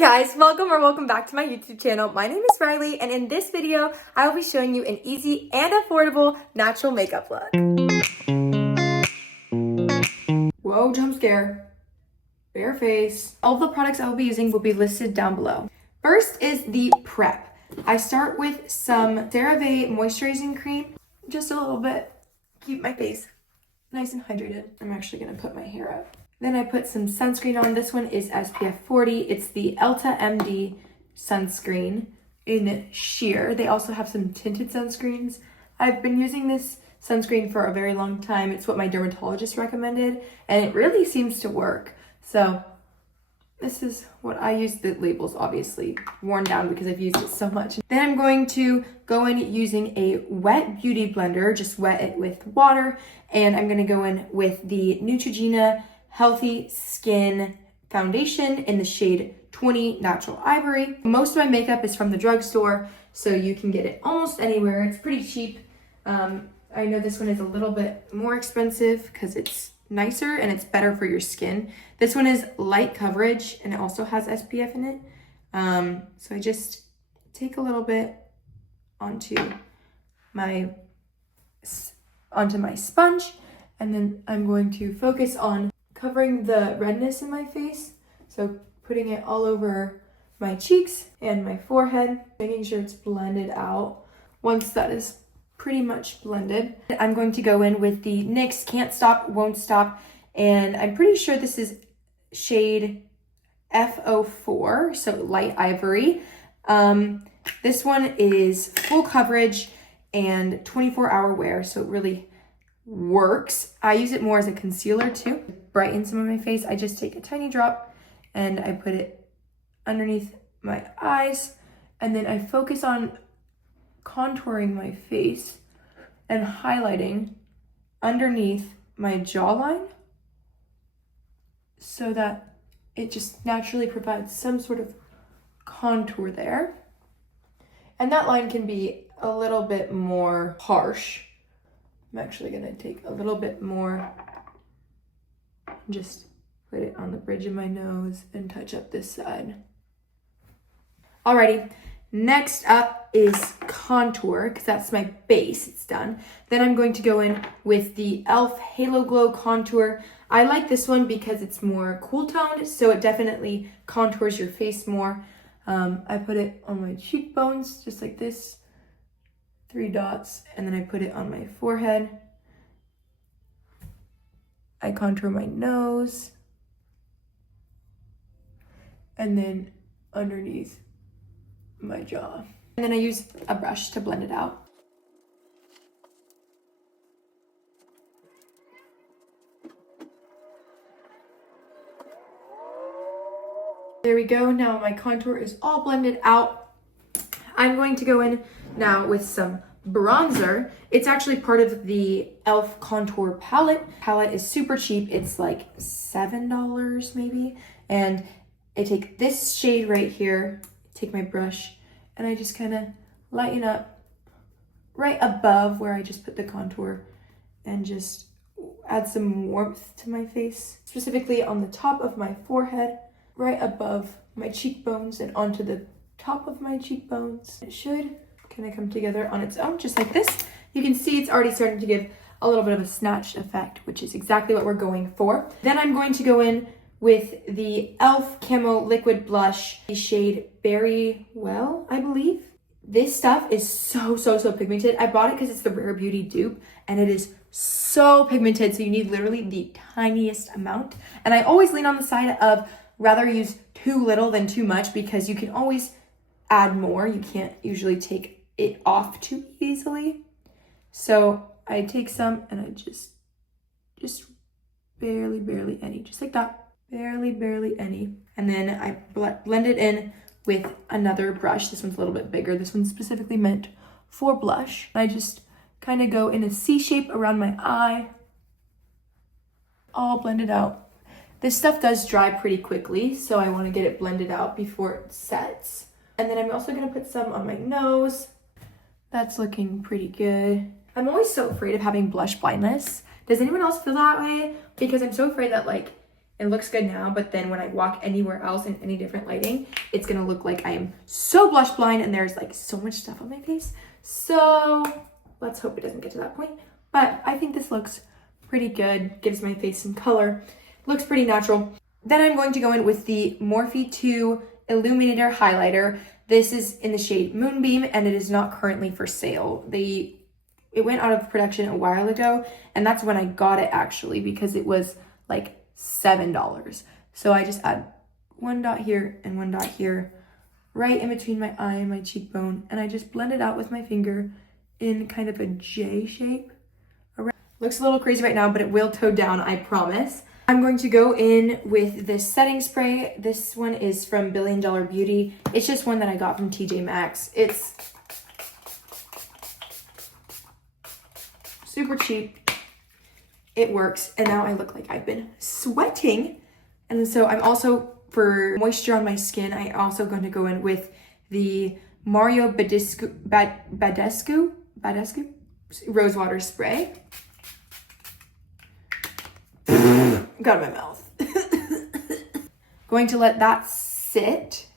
guys, welcome back to my YouTube channel. My name is Riley, and in this video, I will be showing you an easy and affordable natural makeup look. Whoa, jump scare. Bare face. All the products I will be using will be listed down below. First is the prep. I start with some CeraVe moisturizing cream, just a little bit. Keep my face nice and hydrated. I'm actually gonna put my hair up. Then I put some sunscreen on. This one is SPF 40. It's the Elta MD sunscreen in sheer. They also have some tinted sunscreens. I've been using this sunscreen for a very long time. It's what my dermatologist recommended, and it really seems to work. So this is what I use. The label's obviously worn down because I've used it so much. Then I'm going to go in using a wet beauty blender, just wet it with water, and I'm gonna go in with the Neutrogena Healthy Skin Foundation in the shade 20 Natural Ivory. Most of my makeup is from the drugstore, so you can get it almost anywhere. It's pretty cheap. I know this one is a little bit more expensive because it's nicer and it's better for your skin. This one is light coverage and it also has SPF in it. So I just take a little bit onto my sponge, and then I'm going to focus on covering the redness in my face. So putting it all over my cheeks and my forehead, making sure it's blended out. Once that is pretty much blended, I'm going to go in with the NYX Can't Stop, Won't Stop, and I'm pretty sure this is shade F04, so light ivory. This one is full coverage and 24-hour wear, so it really works. I use it more as a concealer too. Brighten some of my face. I just take a tiny drop and I put it underneath my eyes, and then I focus on contouring my face and highlighting underneath my jawline so that it just naturally provides some sort of contour there. And that line can be a little bit more harsh. I'm actually gonna take a little bit more, just put it on the bridge of my nose and touch up this side. Alrighty, next up is contour, because that's my base, it's done. Then I'm going to go in with the e.l.f. Halo Glow Contour. I like this one because it's more cool toned, so it definitely contours your face more. I put it on my cheekbones, just like this. 3 dots, and then I put it on my forehead. I contour my nose, and then underneath my jaw. And then I use a brush to blend it out. There we go. Now my contour is all blended out. I'm going to go in now with some bronzer. It's actually part of the e.l.f. contour palette. Palette is super cheap. It's like $7 maybe. And I take this shade right here, take my brush, and I just kind of lighten up right above where I just put the contour and just add some warmth to my face, specifically on the top of my forehead, right above my cheekbones and onto the top of my cheekbones. It should kind of come together on its own, just like this. You can see it's already starting to give a little bit of a snatched effect, which is exactly what we're going for. Then I'm going to go in with the e.l.f. Camo Liquid Blush, the shade Berry Well, I believe. This stuff is so pigmented. I bought it because it's the Rare Beauty dupe, and it is so pigmented, so you need literally the tiniest amount. And I always lean on the side of rather use too little than too much, because you can always add more. You can't usually take it off too easily. So I take some and I just barely any, just like that. Barely any. And then I blend it in with another brush. This one's a little bit bigger. This one's specifically meant for blush. I just kind of go in a C shape around my eye, all blended out. This stuff does dry pretty quickly, so I want to get it blended out before it sets. And then I'm also going to put some on my nose. That's looking pretty good. I'm always so afraid of having blush blindness. Does anyone else feel that way? Because I'm so afraid that, like, It looks good now, but then when I walk anywhere else in any different lighting, it's gonna look like I am so blush blind and there's like so much stuff on my face. So let's hope it doesn't get to that point. But I think this looks pretty good, gives my face some color, looks pretty natural. Then I'm going to go in with the Morphe 2 Illuminator Highlighter. This is in the shade Moonbeam and it is not currently for sale. It went out of production a while ago and that's when I got it actually because it was like $7. So I just add one dot here and one dot here, right in between my eye and my cheekbone, and I just blend it out with my finger in kind of a J shape. Looks a little crazy right now, but it will tone down, I promise. I'm going to go in with this setting spray. This one is from Billion Dollar Beauty. It's just one that I got from TJ Maxx. It's super cheap. It works, and now I look like I've been sweating. And so I'm also, for moisture on my skin, I also going to go in with the Mario Badescu Rosewater Spray. Got it in my mouth. Going to let that sit.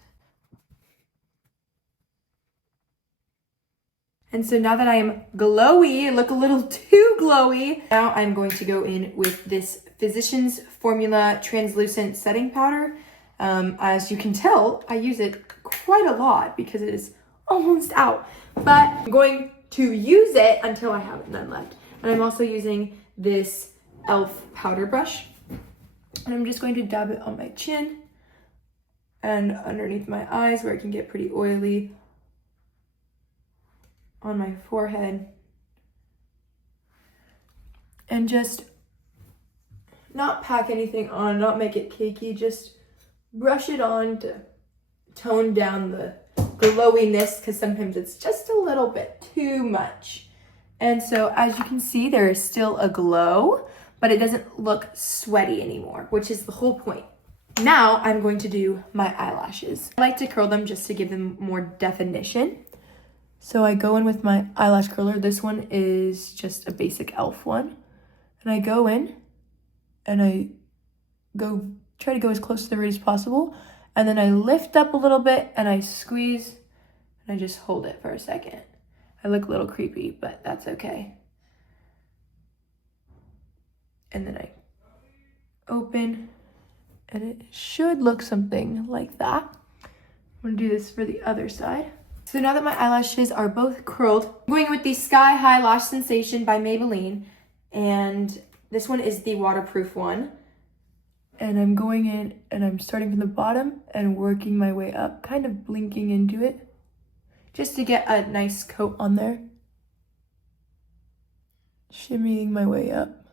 And so now that I am glowy, look a little too glowy, now I'm going to go in with this Physicians Formula Translucent Setting Powder. As you can tell, I use it quite a lot because it is almost out. But I'm going to use it until I have none left. And I'm also using this e.l.f. powder brush. And I'm just going to dab it on my chin and underneath my eyes where it can get pretty oily. On my forehead, and just not pack anything on, not make it cakey, just brush it on to tone down the glowiness because sometimes it's just a little bit too much. And so as you can see, there is still a glow, but it doesn't look sweaty anymore, which is the whole point. Now I'm going to do my eyelashes. I like to curl them just to give them more definition. So I go in with my eyelash curler. This one is just a basic e.l.f. one. And I go in and I try to go as close to the root as possible. And then I lift up a little bit and I squeeze and I just hold it for a second. I look a little creepy, but that's okay. And then I open and it should look something like that. I'm gonna do this for the other side. So now that my eyelashes are both curled, I'm going with the Sky High Lash Sensation by Maybelline. And this one is the waterproof one. And I'm going in and I'm starting from the bottom and working my way up, kind of blinking into it, just to get a nice coat on there. Shimmying my way up.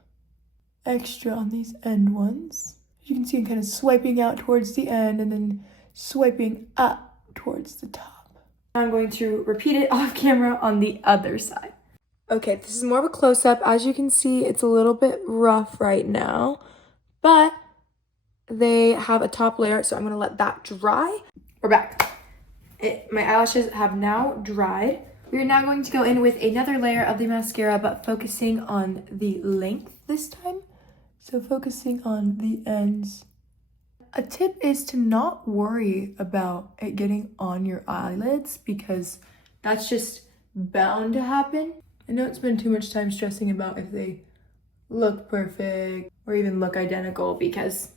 Extra on these end ones. As you can see, I'm kind of swiping out towards the end and then swiping up towards the top. I'm going to repeat it off camera on the other side. Okay, this is more of a close-up. As you can see, it's a little bit rough right now, but they have a top layer, so I'm gonna let that dry. We're back. My eyelashes have now dried. We're now going to go in with another layer of the mascara, but focusing on the length this time. So focusing on the ends. A tip is to not worry about it getting on your eyelids because that's just bound to happen. And don't spend too much time stressing about if they look perfect or even look identical because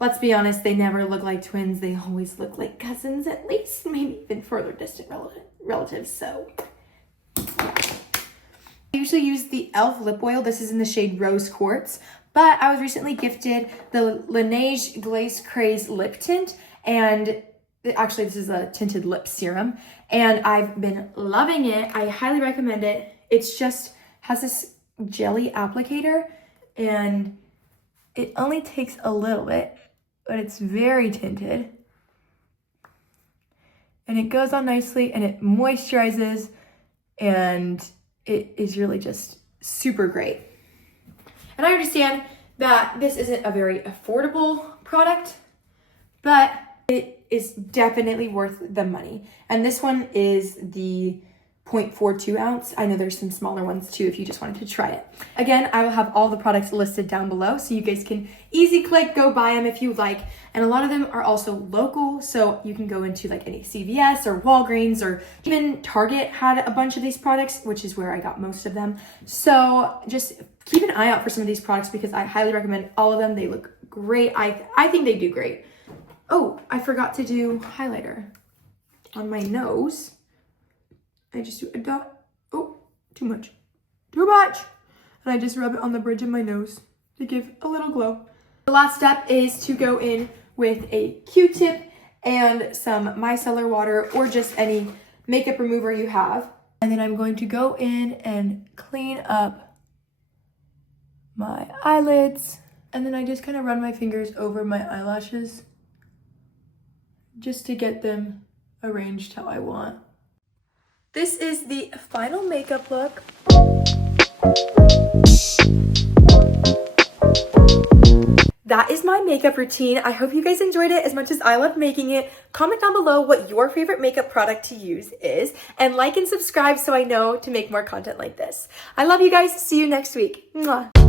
let's be honest, they never look like twins. They always look like cousins, at least, maybe even further distant relatives. So yeah. I usually use the e.l.f. lip oil. This is in the shade Rose Quartz. But I was recently gifted the Laneige Glaze Craze lip tint, and actually this is a tinted lip serum, and I've been loving it. I highly recommend it. It's just has this jelly applicator, and it only takes a little bit, but it's very tinted. And it goes on nicely, and it moisturizes, and it is really just super great. And I understand that this isn't a very affordable product, but it is definitely worth the money. And this one is the 0.42 ounce. I know there's some smaller ones too if you just wanted to try it. Again, I will have all the products listed down below so you guys can easy click, go buy them if you like. And a lot of them are also local, so you can go into like any CVS or Walgreens, or even Target had a bunch of these products, which is where I got most of them. So just keep an eye out for some of these products because I highly recommend all of them. They look great. I think they do great. Oh, I forgot to do highlighter on my nose. I just do a dot. Oh, too much. Too much. And I just rub it on the bridge of my nose to give a little glow. The last step is to go in with a Q-tip and some micellar water or just any makeup remover you have. And then I'm going to go in and clean up my eyelids. And then I just kind of run my fingers over my eyelashes just to get them arranged how I want. This is the final makeup look. That is my makeup routine. I hope you guys enjoyed it as much as I loved making it. Comment down below what your favorite makeup product to use is, and like and subscribe so I know to make more content like this. I love you guys. See you next week. Mwah.